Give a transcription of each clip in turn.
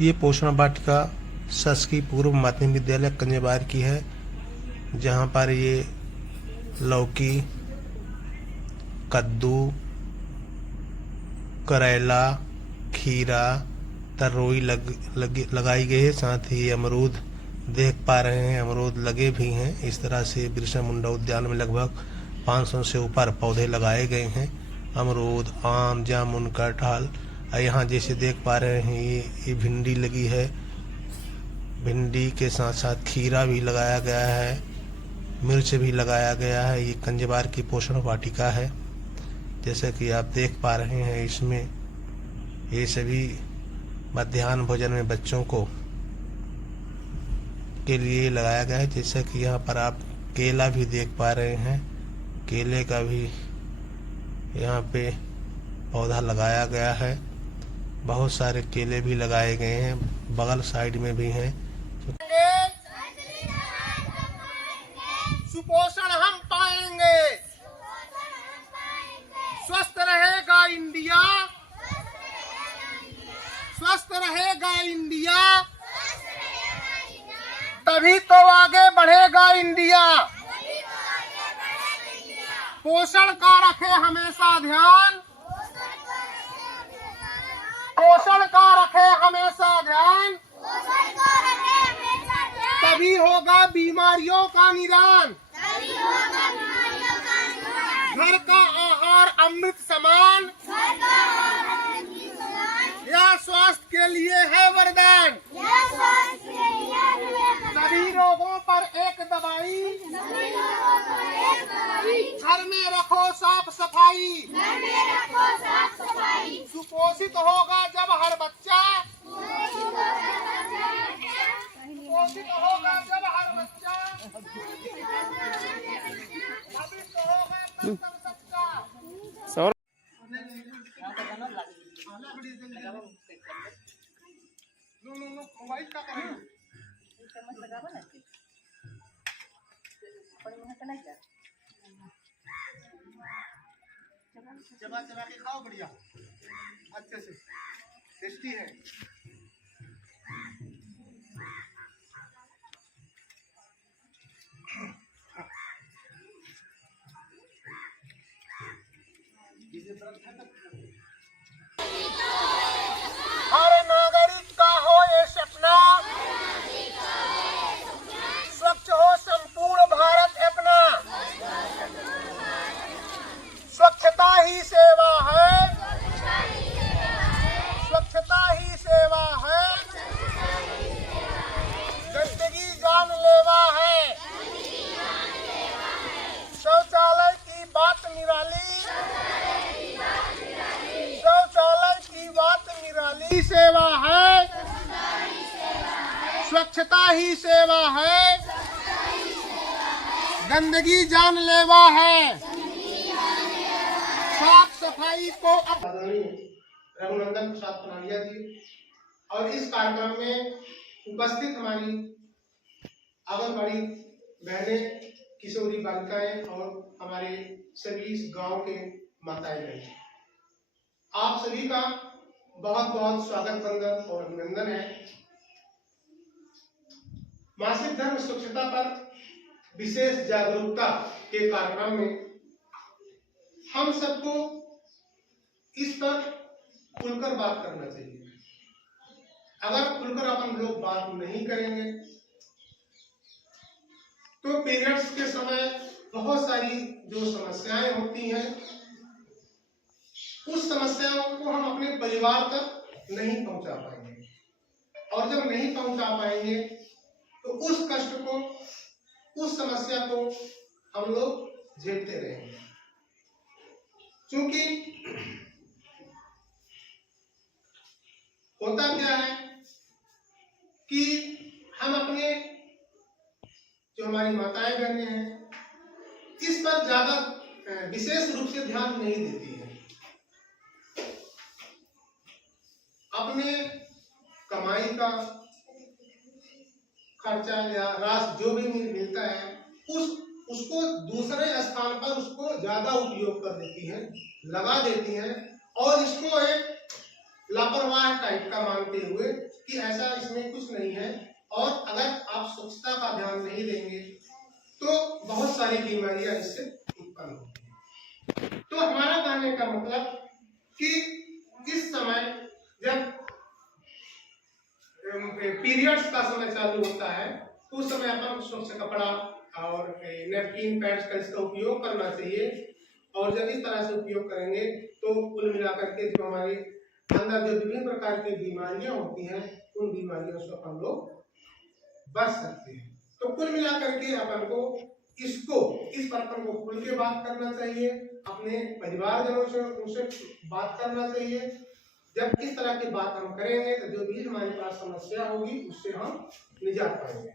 ये पोषण वाटिका शासकीय पूर्व माध्यमिक विद्यालय कंजेबार की है, जहाँ पर ये लौकी, कद्दू, करेला, खीरा, तरोई लगाई गई है। साथ ही अमरूद देख पा रहे हैं, अमरूद लगे भी हैं। इस तरह से बिरसा मुंडा उद्यान में लगभग 500 से ऊपर पौधे लगाए गए हैं। अमरूद, आम, जामुन, कटहल। यहाँ जैसे देख पा रहे हैं ये भिंडी लगी है। भिंडी के साथ साथ खीरा भी लगाया गया है, मिर्च भी लगाया गया है। ये कंजेबार की पोषण वाटिका है। जैसे कि आप देख पा रहे हैं, इसमें ये सभी मध्याह्न भोजन में बच्चों को के लिए लगाया गया है। जैसे कि यहाँ पर आप केला भी देख पा रहे हैं, केले का भी यहाँ पे पौधा लगाया गया है। बहुत सारे केले भी लगाए गए हैं, बगल साइड में भी हैं। सुपोषण हम पाएंगे, स्वस्थ रहेगा इंडिया, स्वस्थ रहेगा इंडिया, तभी तो आगे बढ़ेगा इंडिया। पोषण का रखे हमेशा ध्यान, पोषण का रखे हमेशा ध्यान, तभी होगा बीमारियों का निदान। घर का आहार अमृत समान, यह स्वास्थ्य के लिए है वरदान। सभी रोगों पर एक दवाई, घर में रखो साफ सफाई। सुपोषित होगा जब हर बच्चा, सुपोषित होगा जब हर बच्चा, भविष्य होगा तब सबका। चबा चबा के खाओ, बढ़िया अच्छे से, टेस्टी है। हर नागरिक का हो ये सपना, स्वच्छ हो संपूर्ण भारत अपना। स्वच्छता ही सेवा है, स्वच्छता ही सेवा है, गंदगी जानलेवा है। शौचालय की बात निराली, शौचालय की बात निराली सेवा है, स्वच्छता ही सेवा है, गंदगी जानलेवा है। साफ सफाई को रघुनंदन प्रसाद कनाडिया जी और इस कार्यक्रम में उपस्थित हमारी आंगनबाड़ी बहनें, किशोरी बालिकाएं और हमारे सभी इस गांव के माताएं बहनें, आप सभी का बहुत बहुत स्वागत वंदन और अभिनंदन है। मासिक धर्म स्वच्छता पर विशेष जागरूकता के कार्यक्रम में हम सबको इस पर खुलकर बात करना चाहिए। अगर खुलकर अपन लोग बात नहीं करेंगे तो पीरियड्स के समय बहुत सारी जो समस्याएं होती हैं, उस समस्याओं को हम अपने परिवार तक नहीं पहुंचा पाएंगे, और जब नहीं पहुंचा पाएंगे तो उस कष्ट को, उस समस्या को हम लोग झेलते रहेंगे। क्योंकि होता क्या है कि हम अपने जो हमारी माताएं बहनें हैं, इस पर ज्यादा विशेष रूप से ध्यान नहीं देती है। अपने कमाई का खर्चा या राशि जो भी मिलता है, उसको दूसरे स्थान पर उसको ज्यादा उपयोग कर देती हैं, लगा देती हैं, और इसको एक लापरवाह टाइप का मानते हुए कि ऐसा इसमें कुछ नहीं है, और अगर आप स्वच्छता का ध्यान नहीं देंगे तो बहुत सारी बीमारियां इससे उत्पन्न होती हैं। तो हमारा कहने का मतलब कि इस समय जब पीरियड्स का समय चालू होता है तो उस समय अपन स्वच्छ कपड़ा और नैपकिन पैड्स का इसका उपयोग करना चाहिए। और जब इस तरह से उपयोग करेंगे तो कुल मिलाकर के जो हमारे अंदर जो विभिन्न प्रकार की बीमारियां होती हैं उन बीमारियों से हम लोग बच सकते हैं। तो कुल मिलाकर के अपन को इस पर अपन को खुल के बात करना चाहिए, अपने परिवारजनों से उनसे बात करना चाहिए। जब इस तरह की बात हम करेंगे तो जो भी हमारे पास समस्या होगी उससे हम निजात पाएंगे।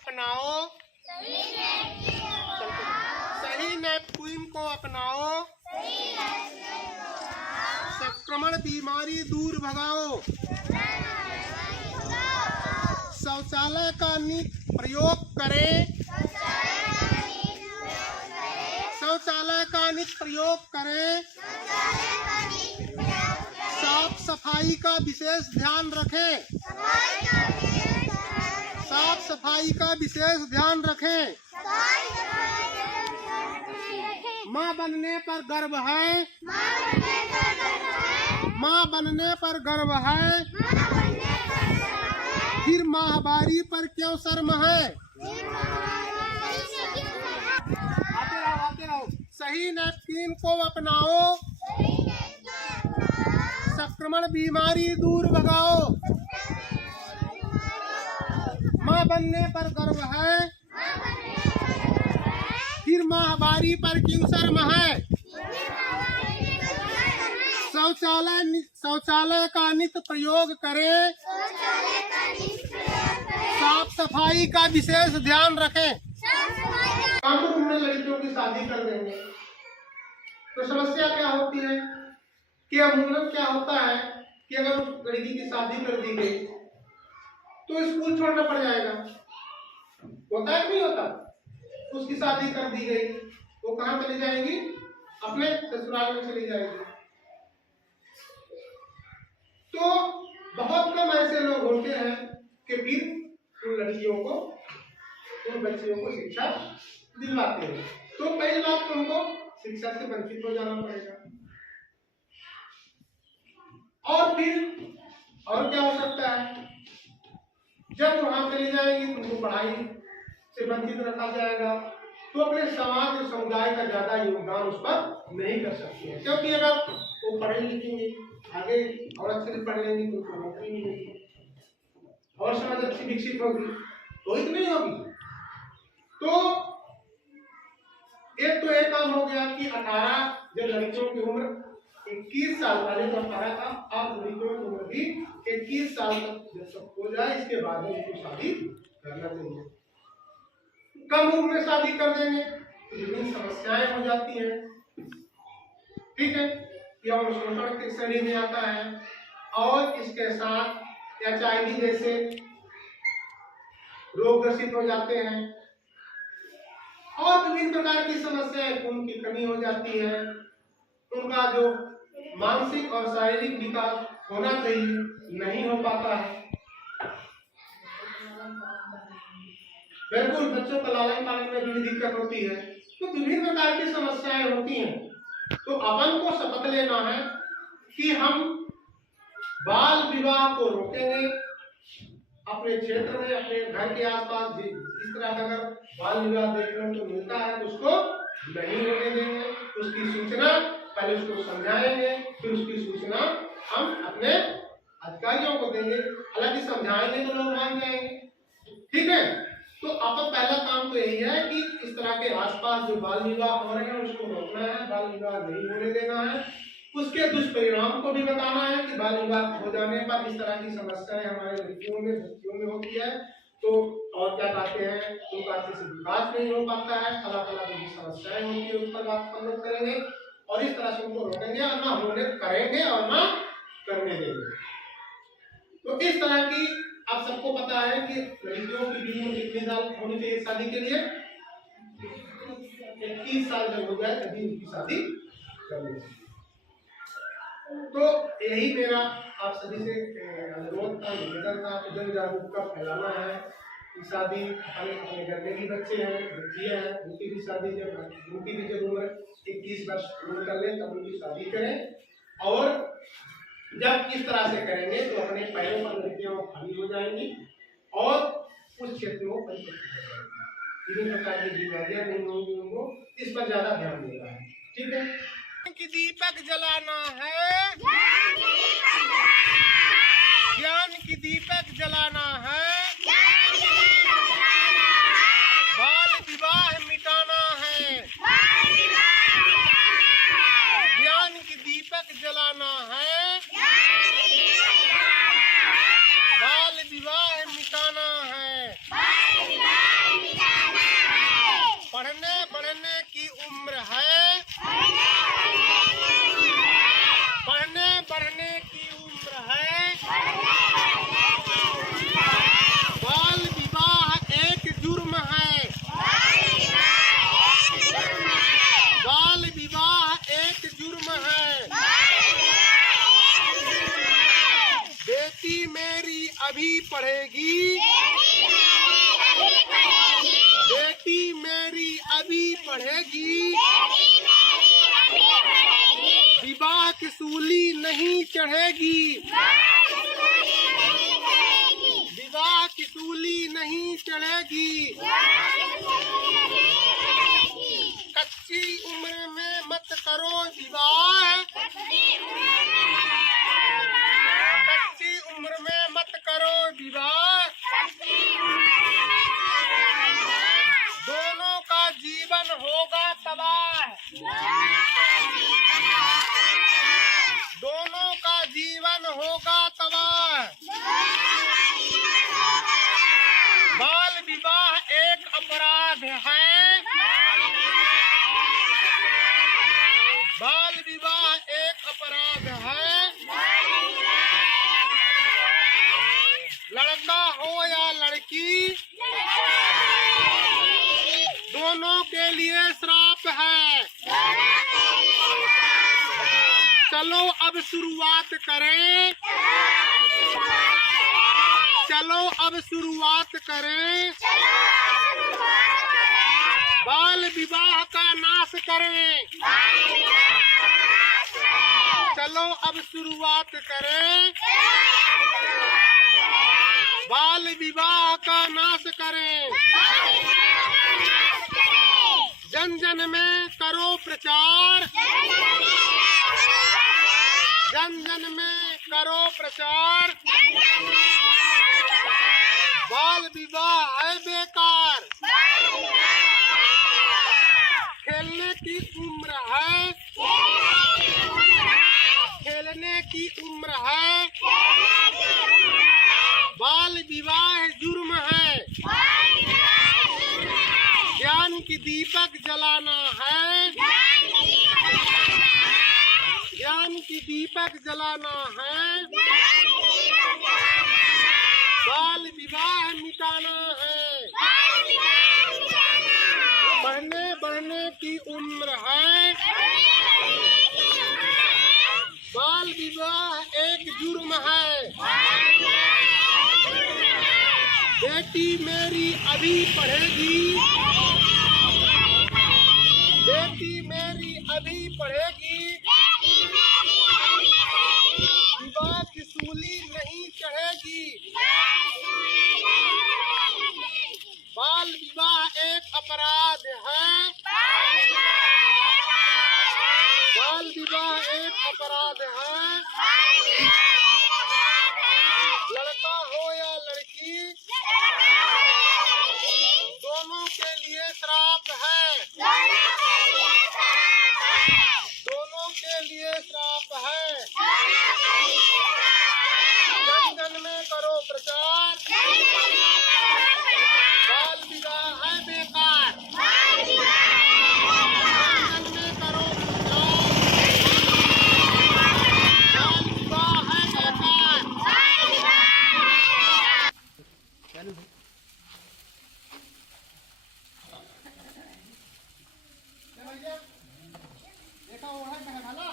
अपनाओ सही नैपकिन को अपनाओ, संक्रमण बीमारी दूर भगाओ, शौचालय का नित प्रयोग करें, शौचालय का नित प्रयोग करें, साफ सफाई का विशेष ध्यान रखें, साफ सफाई का विशेष ध्यान रखें। माँ बनने पर गर्व है, माँ बनने पर गर्व है, फिर माहवारी पर क्यों शर्म है। आते रहो। सही नैपकिन को अपनाओ, संक्रमण बीमारी दूर भगाओ, माँ बनने पर गर्व है, फिर माहवारी पर क्यों शर्म है। शौचालय का नित प्रयोग करें, साफ सफाई का विशेष ध्यान रखें। कानून उम्र लड़कियों की शादी कर देंगे तो समस्या क्या होती है कि अमूमन क्या होता है कि अगर उस लड़की की शादी कर दी गई तो स्कूल छोड़ना पड़ जाएगा। होता है नहीं होता? उसकी शादी कर दी गई, वो कहाँ चली जाएगी? अपने ससुराल में चली जाएगी। तो बहुत कम ऐसे लोग होते हैं कि फिर उन लड़कियों को, उन बच्चियों को शिक्षा दिलवाते हैं। तो पहली बात तो उनको शिक्षा से वंचित हो जाना पड़ेगा। और फिर और क्या हो सकता है, जब वहां चली जाएगी तो उनको पढ़ाई से वंचित रखा जाएगा, तो अपने समाज और समुदाय का ज्यादा योगदान उस पर नहीं कर सकते हैं। क्योंकि अगर वो पढ़े लिखेंगे आगे और अच्छे से पढ़ लेंगी तो उनको नौकरी मिलेगी और समाज अच्छी विकसित होगी, तो ही नहीं होगी। तो एक काम हो गया कि 18 जब लड़कियों की उम्र 21 साल, पहले तो 18 था, अब लड़कियों की उम्र भी 21 साल तक जब तक हो जाए इसके बाद में उनको शादी करना चाहिए। कम उम्र में शादी कर देंगे तो विभिन्न समस्याएं हो जाती हैं, ठीक है, यौन शोषण के श्रेणी में आता है और इसके साथ HIV जैसे रोग ग्रसित हो जाते हैं और विभिन्न प्रकार की समस्याएं, खून की कमी हो जाती है, उनका जो मानसिक और शारीरिक विकास होना चाहिए नहीं हो पाता है। बिल्कुल बच्चों का लालन पालन में भी दिक्कत होती है। तो विभिन्न प्रकार की समस्याएं होती हैं। तो अपन को शपथ लेना है कि हम बाल विवाह को रोकेंगे। अपने क्षेत्र में, अपने घर के आसपास इस तरह का अगर बाल विवाह देखने को मिलता है तो उसको नहीं होने देंगे। उसकी सूचना पहले उसको समझाएंगे, फिर उसकी सूचना हम अपने अधिकारियों को देंगे। हालांकि समझाएंगे तो लोग मान जाएंगे, ठीक है। तो अपन पहला काम तो यही है कि इस तरह के आसपास जो बाल विवाह हो रहे हैं उसको रोकना है, बाल विवाह नहीं होने देना है। उसके दुष्परिणाम को भी बताना है कि बाल विवाह हो जाने पर इस तरह की समस्याएं हमारे लड़कियों में, बच्चियों में होती है। तो और क्या कहते हैं, उनका अच्छे से विकास नहीं हो पाता है, अलग अलग जो समस्याएं होती है उस पर बात हम लोग करेंगे और इस तरह से उनको रोकेंगे और ना होने करेंगे और ना करने देंगे। तो इस तरह की आप सबको पता है कि लड़कियों की भी उम्र कितने साल होनी चाहिए शादी के लिए? 21 साल जब हो जाए तभी उनकी शादी करनी चाहिए। तो यही मेरा आप सभी से अनुरोध था, निवेदन था कि जन जागरूकता फैलाना है कि शादी अपने घर में भी बच्चे हैं, बच्चियां हैं, उनकी भी शादी जब उम्र 21 वर्ष पूर्ण कर लें तब उनकी शादी करें। और जब इस तरह से करेंगे तो अपने पैरों पर लड़कियां खाली हो जाएंगी और उस क्षेत्र में परिवर्तित हो जाएगी। विभिन्न प्रकार की बीमारियां नहीं होंगी उनको, इस पर ज्यादा ध्यान देना है। ठीक है, कि दीपक जलाना है, ज्ञान की दीपक जलाना है, बाल विवाह मिटाना है, ज्ञान की दीपक जलाना है, बाल विवाह मिटाना है, पढ़ने बढ़ने की उम्र है, पढ़ने बढ़ने की उम्र है, बाल विवाह एक जुर्म है, बाल विवाह एक जुर्म है, बेटी मेरी अभी पढ़ेगी, बेटी मेरी अभी पढ़ेगी, विवाह की सूली नहीं चढ़ेगी, विवाह की सूली नहीं चढ़ेगी, कच्ची उम्र में मत करो विवाह, कच्ची उम्र में मत करो विवाह, दोनों का जीवन होगा तबाह, दोनों का जीवन होगा तबाह, बाल विवाह एक अपराध है, बाल विवाह एक अपराध है, लड़का हो या लड़की दोनों के लिए श्राप है। चलो अब शुरुआत करें, चलो अब शुरुआत करें, बाल विवाह का नाश करें, चलो अब शुरुआत करें, बाल विवाह का नाश करें, जन जन में करो प्रचार, जन जन में करो प्रचार, बाल विवाह है बेकार, खेलने की उम्र है, खेलने की उम्र है, बाल विवाह जुर्म है, ज्ञान की दीपक जलाना है, ज्ञान की दीपक जलाना है, बाल विवाह मिटाना है, पढ़ने बढ़ने की उम्र है, बाल विवाह एक जुर्म है, बेटी मेरी अभी पढ़ेगी, बेटी मेरी अभी पढ़ेगी, विवाह की सूली नहीं चढ़ेगी, बाल विवाह एक अपराध है, बाल विवाह एक अपराध है, लड़का हो या लड़की दोनों के लिए श्राप है, दोनों के लिए श्राप है, जन जन में करो प्रचार, बाल विवाह है बेकार, जन जन में करो प्रचार, बाल विवाह है बेकार। देखा वो है भला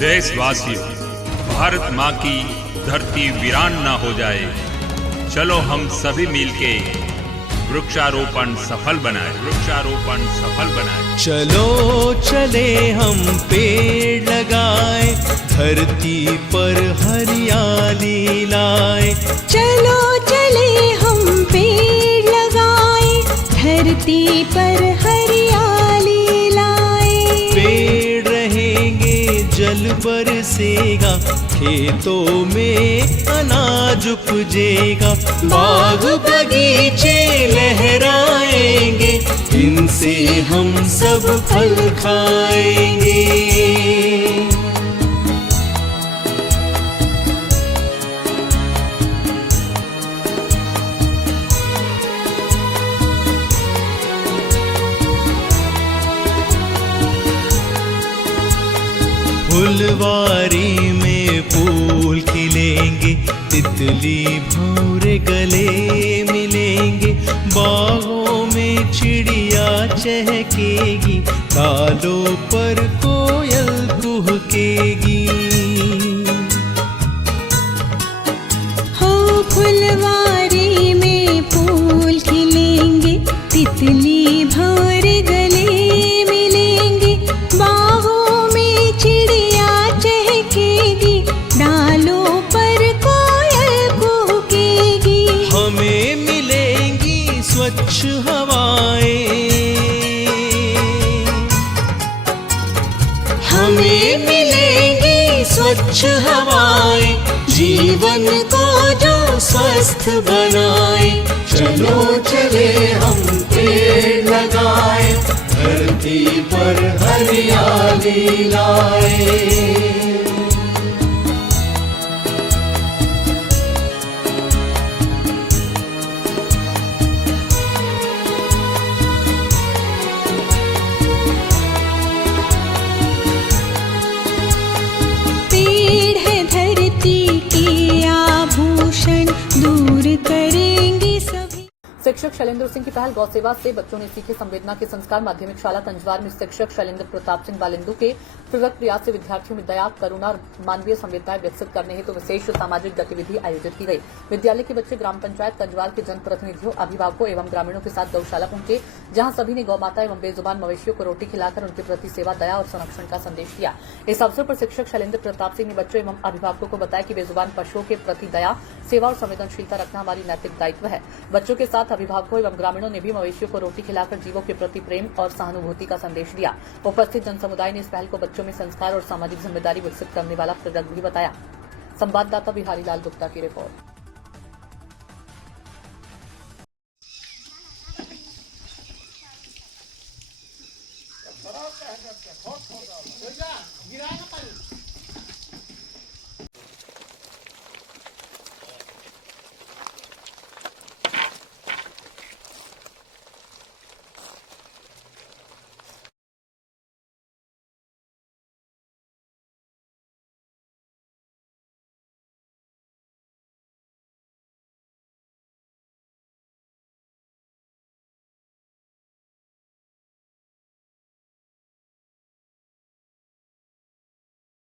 देशवासियों, भारत माँ की धरती वीरान ना हो जाए, चलो हम सभी मिलके वृक्षारोपण सफल बनाए, वृक्षारोपण सफल बनाए। चलो चले हम पेड़ लगाए, धरती पर हरियाली लाए। चलो चले हम पेड़ लगाए, धरती पर हरियाली लाए। पेड़ रहेंगे जल बरसेगा, खेतों में अनाज उपजेगा। बाग बगीचे लहराएंगे, इनसे हम सब फल खाएंगे। फुलवारी में फूल खिलेंगे, तितली भौर गले मिलेंगे। बागों में चिड़िया चहकेगी, तालों पर कोयल कुहकेगी। हो फुलवारी में फूल खिलेंगे, तितली भौर गले मिलेंगे। बागों में चिड़िया चहकेगी, डालों पर कोयल कुहकेगी। हमें मिलेंगी स्वच्छ हवाएं, हमें मिलेंगी स्वच्छ हवाएं, जीवन को जो स्वस्थ बनाए। चलो चले हम पेड़ लगाए, धरती पर हरियाली लाए। पेड़ है धरती के आभूषण, दूर करेंगे सभी। शिक्षक शैलेंद्र सिंह की पहल गौ सेवा से बच्चों ने सीखे संवेदना के संस्कार। माध्यमिक शाला कंजवार में शिक्षक शैलेंद्र प्रताप सिंह बालिंदु के पूर्वक प्रयास से विद्यार्थियों में दया, करुणा और मानवीय संवेदनाएं विकसित करने हेतु विशेष सामाजिक गतिविधि आयोजित की गई। विद्यालय के बच्चे ग्राम पंचायत कंजवार के जनप्रतिनिधियों, अभिभावकों एवं ग्रामीणों के साथ गौशाला पहुंचे, जहां सभी ने गौ माता एवं बेजुबान मवेशियों को रोटी खिलाकर उनके प्रति सेवा, दया और संरक्षण का संदेश दिया। इस अवसर पर शिक्षक शैलेंद्र प्रताप सिंह ने बच्चों एवं अभिभावकों को बताया कि बेजुबान पशुओं के प्रति दया, सेवा और संवेदनशीलता रखना हमारी नैतिक दायित्व है। बच्चों के साथ अभिभावकों एवं ग्रामीणों ने भी मवेशियों को रोटी खिलाकर जीवों के प्रति प्रेम और सहानुभूति का संदेश दिया। उपस्थित जन समुदाय ने इस पहल को बच्चों में संस्कार और सामाजिक जिम्मेदारी विकसित करने वाला प्रोजेक्ट भी बताया। संवाददाता बिहारी लाल गुप्ता की रिपोर्ट।